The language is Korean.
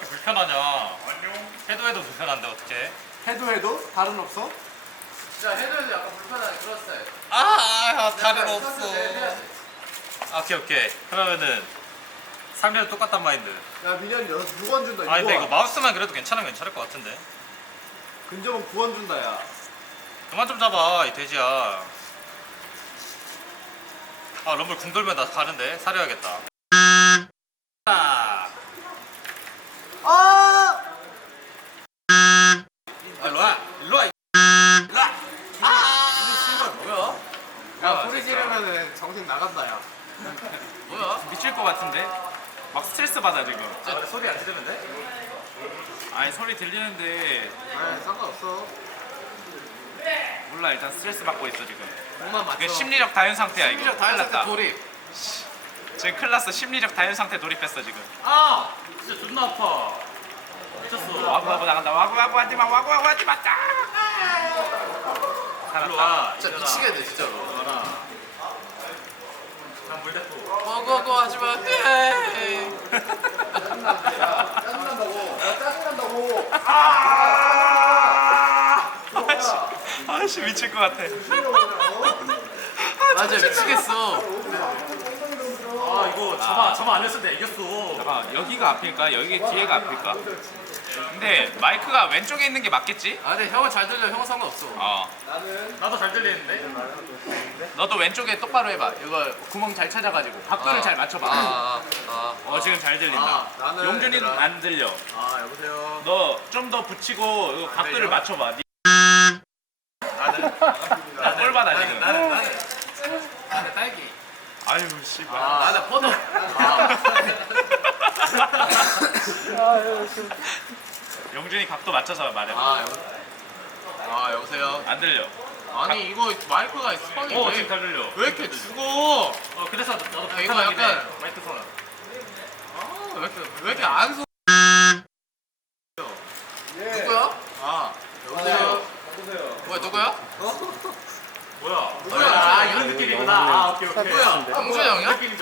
불편하냐? 아니 해도 해도 불편한데 어떻게? 해도 해도 다른 없어? 진 해도 해도 약간 불편한 그런 스타일. 아, 아 다른 야, 없어. 내, 아, 오케이 okay, 오케이. Okay. 그러면은 3년 똑같단 마인드. 야 민현이 너 6원 준다. 아니 근데 이거, 이거 마우스만 그래도 괜찮은 괜찮을 것 같은데. 근접은 9원 준다야. 그만 좀 잡아 이 돼지야. 아 럼블 궁돌면 나 가는데 사려야겠다. 야, 야 소리 지르면 정신 나간다 야 뭐야? 미칠 것 같은데? 막 스트레스 받아 지금 그래, 소리 안 들으면 돼? 아니 소리 들리는데 아 상관없어 몰라 일단 스트레스 받고 있어 지금 몸만 맞춰 심리적 다연 상태야 심리적 이거 다연 상태 났다. 돌입 씨, 지금 클일스 심리적 다연 상태 돌입했어 지금 아! 진짜 존나 아파 미쳤어 와구와구 와구, 와구 나간다 와구와구 와구, 와구, 하지마 와구와구 하지마 짜 살았다 아, 진짜 미치겠네 진짜로 와라 난물 잡 하지마 짜증난다고 짜증난다고 아씨 미칠 것 같아 아, 맞아 미치겠어 아, 네. 아 이거 잡아 잡아 안 했을 때 이겼어 잠깐 여기가 앞일까 여기 뒤에가 앞일까 근데 마이크가 왼쪽에 있는 게 맞겠지? 아근 네. 형은 잘 들려 형 상관없어 나는 아. 나도 잘 들리는데? 너도 왼쪽에 똑바로 해봐 이거 구멍 잘 찾아가지고 아. 각도를 잘 맞춰봐 아, 아, 아. 어 지금 잘 들린다 아, 나는 용준이는 안 들려 아 여보세요 너 좀 더 붙이고 이거 각도를 맞춰봐 네. 나는 나 꼴받아 지금 나는 나는 나는, 딸기 아유 씨발 아, 아, 씨, 아 씨. 나는 포도 아. 아, 영준이 각도 맞춰서 말해 아, 여, 아여요안 들려. 아니 이거 마이크가 스이 어, 왜? 왜 이렇게, 이렇게 죽어? 어 그래서 나도 어, 배가 약 마이크폰. 왜 이렇게 네. 안 소? 네. 누구야? 아 누구세요? 아, 세요 어? 뭐야 누구야? 아, 이런 느낌이구나. 아, 아 오, 오, 오케이 오, 오, 오케이. 누구야? 어, 홍준영이야?